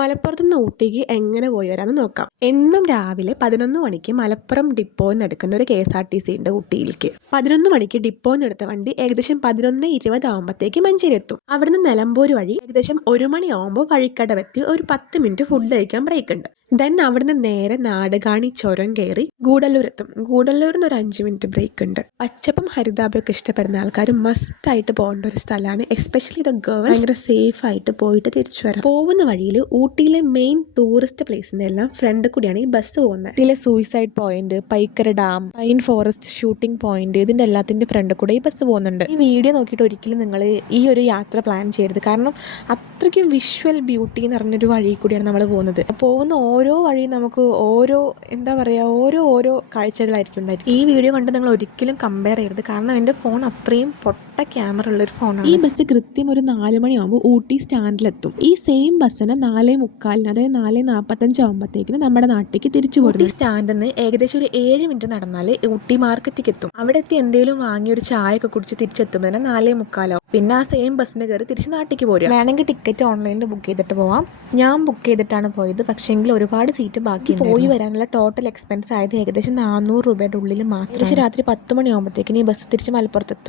മലപ്പുറത്ത് നിന്ന് ഊട്ടിക്ക് എങ്ങനെ പോയി വരാമെന്ന് നോക്കാം. എന്നും രാവിലെ 11 മണിക്ക് മലപ്പുറം ഡിപ്പോയിൽ നിന്ന് എടുക്കുന്ന ഒരു KSRTC ഉണ്ട് ഊട്ടിയിലേക്ക്. 11 മണിക്ക് ഡിപ്പോയിൽ നിന്ന് എടുത്ത വണ്ടി ഏകദേശം 11:20 ആകുമ്പോഴത്തേക്ക് മഞ്ചേരി എത്തും. അവിടുന്ന് നിലമ്പൂർ വഴി ഏകദേശം 1 മണിയാകുമ്പോൾ വഴിക്കടവെത്തി ഒരു 10 മിനിറ്റ് ഫുഡ് കഴിക്കാൻ ബ്രേക്ക് ഉണ്ട്. ദെൻ അവിടുന്ന് നേരെ നാടുകാണി ചുരം കയറി ഗൂഡല്ലൂർ എത്തും. ഗൂഡല്ലൂരിന് ഒരു 5 മിനിറ്റ് ബ്രേക്ക് ഉണ്ട്. പച്ചപ്പും ഹരിതാപയൊക്കെ ഇഷ്ടപ്പെടുന്ന ആൾക്കാർ മസ്റ്റായിട്ട് പോകേണ്ട ഒരു സ്ഥലമാണ്. എസ്പെഷ്യലി ദ ഗേൾസ് ഭയങ്കര സേഫ് ആയിട്ട് പോയിട്ട് തിരിച്ചു വരാം. പോകുന്ന വഴിയിൽ ഊട്ടിയിലെ മെയിൻ ടൂറിസ്റ്റ് പ്ലേസിന്റെ എല്ലാം ഫ്രണ്ട് കൂടിയാണ് ഈ ബസ് പോകുന്നത്. ഇതിലെ suicide point, Pykara dam, pine forest shooting point, ഇതിന്റെ എല്ലാത്തിന്റെ ഫ്രണ്ട് കൂടെ ഈ ബസ് പോകുന്നുണ്ട്. ഈ വീഡിയോ നോക്കിയിട്ട് ഒരിക്കലും നിങ്ങൾ ഈ ഒരു യാത്ര പ്ലാൻ ചെയ്യരുത്. കാരണം അത്രയ്ക്കും വിഷ്വൽ ബ്യൂട്ടി എന്ന് പറഞ്ഞൊരു വഴി കൂടിയാണ് നമ്മൾ പോകുന്നത്. പോകുന്ന ഓരോ വഴിയും നമുക്ക് ഓരോ കാഴ്ചകളായിരിക്കും ഉണ്ടായിരിക്കും. ഈ വീഡിയോ കണ്ട് നിങ്ങൾ ഒരിക്കലും കമ്പയർ ചെയ്യരുത്. കാരണം എൻ്റെ ഫോൺ അത്രയും പൊട്ട ക്യാമറ ഉള്ളൊരു ഫോണാണ്. ഈ ബസ് കൃത്യം ഒരു 4 മണിയാകുമ്പോൾ ഊട്ടി സ്റ്റാൻഡിലെത്തും. ഈ സെയിം ബസ്സിന് 4:45 അതായത് 4:45 ആകുമ്പോഴത്തേക്കിന് നമ്മുടെ നാട്ടിലേക്ക് തിരിച്ചു പോരും. ഊട്ടി സ്റ്റാൻഡിൽ നിന്ന് ഏകദേശം ഒരു 7 മിനിറ്റ് നടന്നാൽ ഊട്ടി മാർക്കറ്റിലേക്ക് എത്തും. അവിടെ എത്തി എന്തെങ്കിലും വാങ്ങി ഒരു ചായ ഒക്കെ കുടിച്ച് തിരിച്ചെത്തുമ്പോൾ തന്നെ 4:45 ആവും. പിന്നെ ആ സെയിം ബസ്സിന് കയറി തിരിച്ച് നാട്ടിലേക്ക് പോരും. വേണമെങ്കിൽ ടിക്കറ്റ് ഓൺലൈനിൽ ബുക്ക് ചെയ്തിട്ട് പോവാം. ഞാൻ ബുക്ക് ചെയ്തിട്ടാണ് പോയത്. പക്ഷേങ്കിൽ ഒരുപാട് സീറ്റ് ബാക്കി. പോയി വരാനുള്ള ടോട്ടൽ എക്സ്പെൻസ് ആയത് ഏകദേശം 400 രൂപയുടെ ഉള്ളിൽ മാത്രം. രാത്രി 10 മണിയാകുമ്പോഴത്തേക്കിന് ഈ ബസ് തിരിച്ച് മലപ്പുറത്തെത്തും.